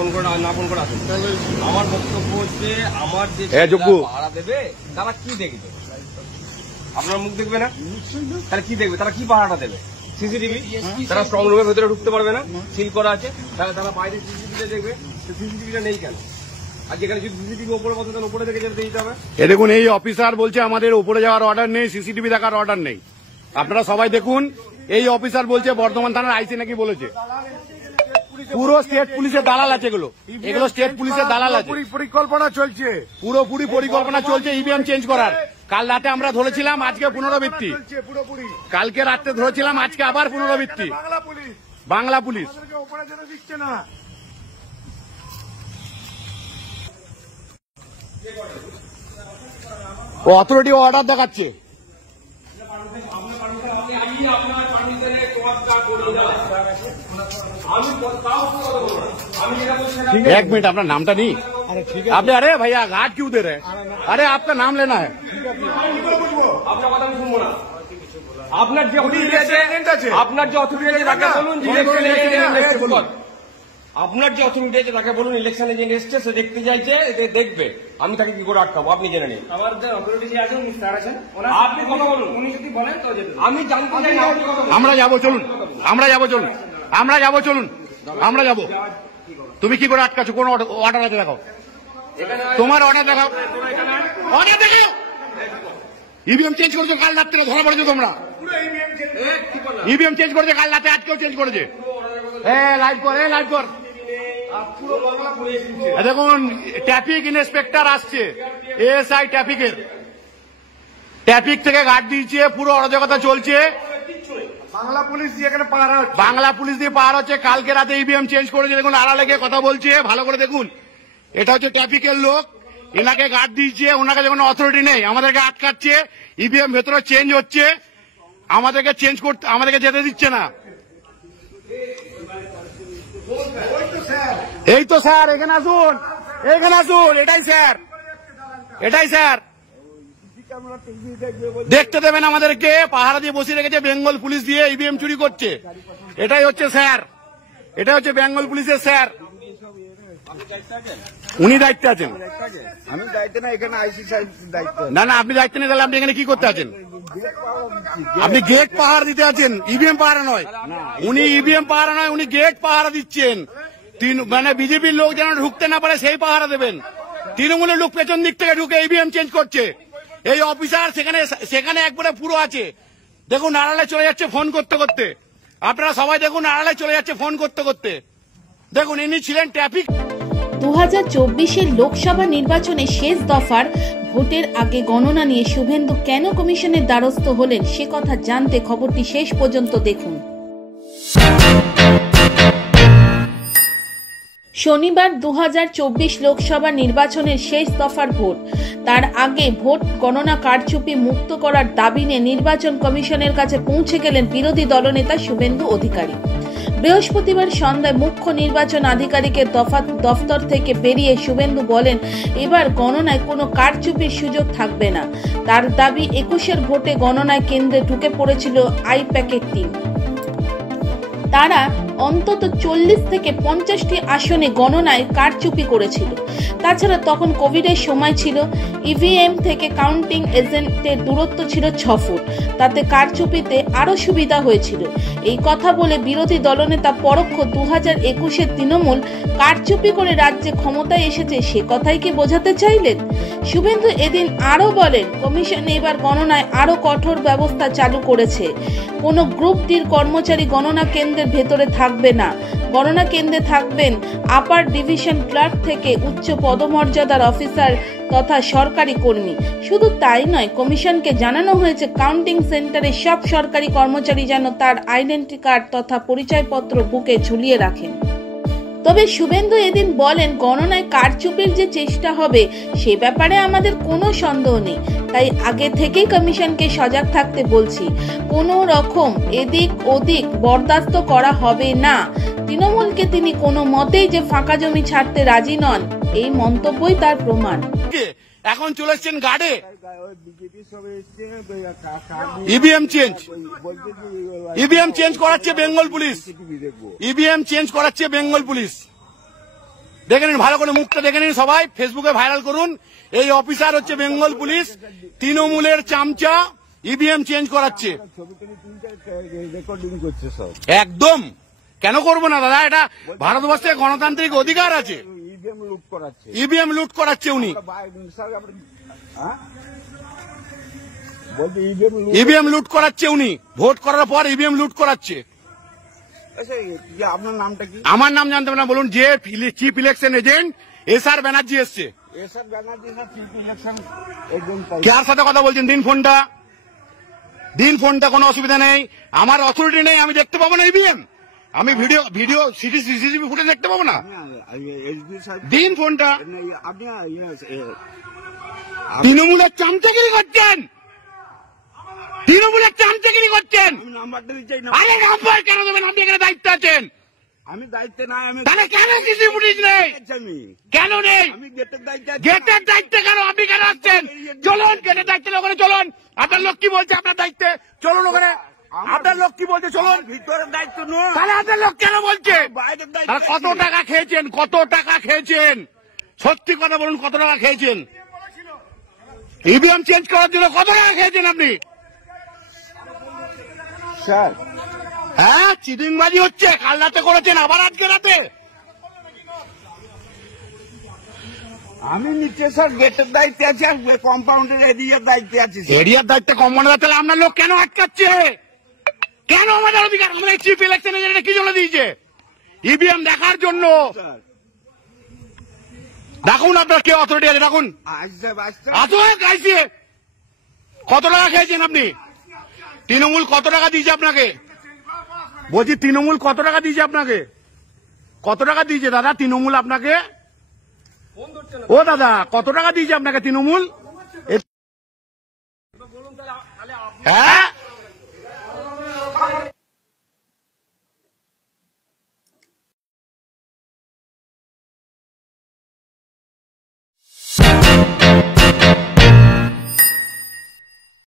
Phone করে না phone করে আসুন। আমার বক্তব্য হচ্ছে আমার যে ভাড়া দেবে তারা কি দেখবে? আপনার মুখ দেখবে না? তারা কি দেখবে? তারা কি পাহারাটা দেবে? সিসিটিভি। তারা স্ট্রং রুমের ভেতরে ঢুকতে পারবে না, সিল করা আছে। তারা বাইরে সিসিটিভিটা দেখবে, সিসিটিভিটা নেই কেন? আর যেখানে যদি সিসিটিভি উপরে বসে তাহলে উপরে দেখে যেতে দিতে হবে। দেখুন, এই অফিসার বলছে আমাদের উপরে যাওয়ার অর্ডার নেই, সিসিটিভি দেখার অর্ডার নেই। আপনারা সবাই দেখুন, এই অফিসার বলছে বর্ধমান থানার আইসি নাকি বলেছে পুরো স্টেট পুলিশের দালাল আছে। এগুলো স্টেট পুলিশের দালাল আছে। পরিকল্পনা চলছে, পুরোপুরি পরিকল্পনা চলছে ইভিএম চেঞ্জ করার। কাল রাতে আমরা ধরেছিলাম, আজকে পুনরাবৃত্তি। কালকে রাতে ধরেছিলাম, আজকে আবার পুনরাবৃত্তি। বাংলা পুলিশ দিচ্ছে না। ও অথরিটি অর্ডার দেখাচ্ছে। एक मिनट, अपना नाम था नहीं? आपने अरे भैया घाट क्यों दे रहे हैं? अरे आपका नाम लेना है। আপনার যে অথরিটি আছে তাকে বলুন আপনার যে অথরিটি আছে তাকে বলুন ইলেকশন এজেন্ট এসছে, সে দেখতে চাইছে, দেখবে। আমি তাকে কি করে আটকাবো? আপনি জেনে নিন। আমার যে অথরিটি যে আছেন স্যার আছেন, আপনি কথা বলুন। উনি যদি বলেন তো আমি জানতে চাই না। আমরা যাবো, চলুন। আমরা যাবো, চলুন। আমরা যাবো, চলুন। আমরা যাবো। তুমি কি করে আটকাচ্ছ? কোন অর্ডার আছে দেখাও, তোমার অর্ডার দেখাও। অর্ডার দেখাও। ইভিএম চেঞ্জ করেছো কাল রাত্রে, ধরা পড়েছো তোমরা। ইভিএম চেঞ্জ করেছে কাল রাতে, আজকেও চেঞ্জ করেছে। লাইভ কর, লাইভ কর। দেখুন, ট্রাফিক ইন্সপেক্টর আসছে, এএসআই ট্রাফিকের। ট্রাফিক থেকে গার্ড দিয়েছে, পুরো অরাজকতা চলছে। বাংলা পুলিশ দিয়ে এখানে পাহারা হচ্ছে, বাংলা পুলিশ দিয়ে পাহারা হচ্ছে। কালকে রাতে ইভিএম চেঞ্জ করেছে। দেখুন, আড়ালে গিয়ে কথা বলছে, ভালো করে দেখুন। এটা হচ্ছে ট্রাফিকের লোক, এনাকে গার্ড দিয়েছে। ওনাকে যখন অথরিটি নেই, আমাদেরকে আটকাচ্ছে। ইভিএম ভেতরে চেঞ্জ হচ্ছে, আমাদেরকে চেঞ্জ করতে, আমাদেরকে যেতে দিচ্ছে না। এই তো স্যার, এখানে আসুন, এখানে আসুন। এটাই স্যার, এটাই স্যার। দেখতে দেবেন আমাদেরকে? পাহারা দিয়ে বসিয়ে রেখেছে বেঙ্গল পুলিশ দিয়ে, ইভিএম চুরি করছে। এটাই হচ্ছে স্যার, এটা হচ্ছে বেঙ্গল পুলিশের স্যার। উনি দায়িত্বে আছেন। আমি দায়িত্ব না, এখানে আইসি সাহেব দায়িত্ব। না না, আপনি দায়িত্ব নিয়ে তাহলে আপনি এখানে কি করতে আছেন? আপনি গেট পাহারা দিতে আছেন, ইভিএম পাহারা নয়। উনি ইভিএম পাহারা নয়, উনি গেট পাহারা দিচ্ছেন। মানে বিজেপির লোক যেন ঢুকতে না পারে সেই পাহারা দেবেন। তৃণমূলের লোক পেছন দিক থেকে ঢুকে ইভিএম চেঞ্জ করছে। এই অফিসার সেখানে একবারে পুরো আছে। দেখুন, আড়ালে চলে যাচ্ছে ফোন করতে করতে। আপনারা সবাই দেখুন, আড়ালে চলে যাচ্ছে ফোন করতে করতে। দেখুন, ইনি ছিলেন ট্রাফিক। 2024-এর লোকসভা নির্বাচনে শেষ দফার ভোটের আগে গণনা নিয়ে শুভেন্দু কেন কমিশনের দ্বারস্থ হলেন, সে কথা জানতে খবরটি শেষ পর্যন্ত দেখুন। শনিবার 2024 লোকসভা নির্বাচনের শেষ দফার ভোট। তার আগে ভোট গণনা কারচুপি মুক্ত করার দাবি নিয়ে নির্বাচন কমিশনের কাছে পৌঁছে গেলেন বিরোধী দলনেতা শুভেন্দু অধিকারী। বৃহস্পতিবার সন্ধ্যায় মুখ্য নির্বাচন আধিকারিকের দফতর থেকে বেরিয়ে শুভেন্দু বলেন, এবার গণনায় কোনো কারচুপির সুযোগ থাকবে না। তার দাবি, 21-এর ভোটে গণনায় কেন্দ্রে ঢুকে পড়েছিল আইপ্যাকের টিম। তারা অন্তত 40 থেকে 50টি আসনে গণনায় কারচুপি করেছিল। তাছাড়া তখন কোভিডের সময় ছিল, ইভিএম থেকে কাউন্টিং এজেন্টের দূরত্ব ছিল 6 ফুট। তাতে কারচুপিতে আরও সুবিধা হয়েছিল। এই কথা বলে বিরোধী দলনেতা পরোক্ষ 2021-এর তৃণমূল কারচুপি করে রাজ্যে ক্ষমতায় এসেছে, সে কথাই কি বোঝাতে চাইলেন? শুভেন্দু এদিন আরও বলেন, কমিশন এবার গণনায় আরও কঠোর ব্যবস্থা চালু করেছে। কোনো গ্রুপ ডির কর্মচারী গণনা কেন্দ্রের ভেতরে থাকবে না। গণনা কেন্দ্রে থাকবেন আপার ডিভিশন ক্লার্ক থেকে উচ্চ পদমর্যাদার অফিসার তথা সরকারি কর্মী। শুধু তাই নয়, কমিশনকে জানানো হয়েছে কাউন্টিং সেন্টারে সব সরকারি কর্মচারী যেন তার আইডেন্টি কার্ড তথা পরিচয়পত্র বুকে ঝুলিয়ে রাখেন। তবে শুভেন্দু এদিন বলেন, গণনায় কারচুপির যে চেষ্টা হবে সে ব্যাপারে আমাদের কোনো সন্দেহ নেই। তাই আগে থেকেই কমিশনকে সজাগ থাকতে বলছি। কোনো রকম এদিক ওদিক বরদাস্ত করা হবে না। তৃণমূলকে তিনি কোনো মতেই যে ফাঁকা জমি ছাড়তে রাজি নন, এই মন্তব্যই তার প্রমাণ। এখন চলে এসছেন গার্ডে, ইভিএম চেঞ্জ, ইভিএম চেঞ্জ করাচ্ছে বেঙ্গল পুলিশ, ইভিএম চেঞ্জ করাচ্ছে বেঙ্গল পুলিশ। দেখে নিন, ভালো করে মুখটা দেখে নিন, সবাই ফেসবুকে ভাইরাল করুন। এই অফিসার হচ্ছে বেঙ্গল পুলিশ, তৃণমূলের চামচা, ইভিএম চেঞ্জ করাচ্ছে। ছবি তুলে তুলতে রেকর্ডিং করছে সব। একদম কেন করবো না দাদা, এটা ভারতবর্ষের গণতান্ত্রিক অধিকার আছে। ইভিএম লুট করাচ্ছে। ইভিএম লুট করাচ্ছে উনি, বলছে ইভিএম লুট। ইভিএম লুট করাচ্ছে উনি, ভোট করার পর ইভিএম লুট করাচ্ছে। আচ্ছা, আপনার নামটা কি? আমার নাম জানতে না, বলুন। যে chief election agent SR Banerjee এসছে। SR Banerjee sir chief election agent. কার সাথে কথা বলছেন? দিন ফোনটা, দিন ফোনটা, কোনো অসুবিধা নেই, আমার অথরিটি নেই, আমি দেখতে পাবো না ইভিএম? আমি ভিডিও সিসিটিভি ফুটেজ দেখতে পাবো না? দিন ফোনটা। আপনি তৃণমূলের চামচাগিরি করছেন, তৃণমূলের চামচাগিরি করছেন। নাম্বারটা দিচ্ছি। আরে নাম্বার কেন দেবেন? আপনি এখানে দায়িত্ব আছেন। আমি দায়িত্বে নাই। আমি তাহলে কেন সিসি ফুটেজ নেই? আমি কেন নেই? আমি গেটের দায়িত্বে আছি। গেটের দায়িত্বে কেন? আপনি কেন আসছেন? চলুন, গেটের দায়িত্বে ওখানে চলুন। আপনার লোক কি বলছে? আপনার দায়িত্বে চলুন ওখানে। আপনার লোক কি বলছে? চলুন। ভিতরের দায়িত্ব নয়, তাহলে আপনার লোক কেন বলছে? বাইরের তাহলে দায়িত্ব। কত টাকা খেয়েছেন? কত টাকা খেয়েছেন? সত্যি কথা বলুন, কত টাকা খেয়েছেন? ইভিএম চেঞ্জ করার জন্য কত টাকা খেয়েছেন আপনি? স্যার হ্যাঁ, চিটিংবাজি হচ্ছে। কাল রাতে করেছেন, আবার আজকে রাতে। আমি নিচে স্যার গেটের দায়িত্বে আছি, আর কম্পাউন্ডের এরিয়ার দায়িত্বে আছি। এরিয়ার দায়িত্বে কম মনে হয়, তাহলে আপনার লোক কেন আটকাচ্ছে? কেন আমাদের অধিকার? আমাদের চিফ ইলেকশন এজেন্ট কি জন্য দিয়েছে? ইভিএম দেখার জন্য। স্যার দেখুন আপনার কে অথরিটি আছে, দেখুন। আসুন গাইছে। কত টাকা খেয়েছেন আপনি? তৃণমূল কত টাকা দিয়েছে আপনাকে? বলছি তৃণমূল কত টাকা দিয়েছে আপনাকে? কত টাকা দিয়েছে দাদা তৃণমূল আপনাকে? ও দাদা, কত টাকা দিয়েছে আপনাকে তৃণমূল? হ্যাঁ,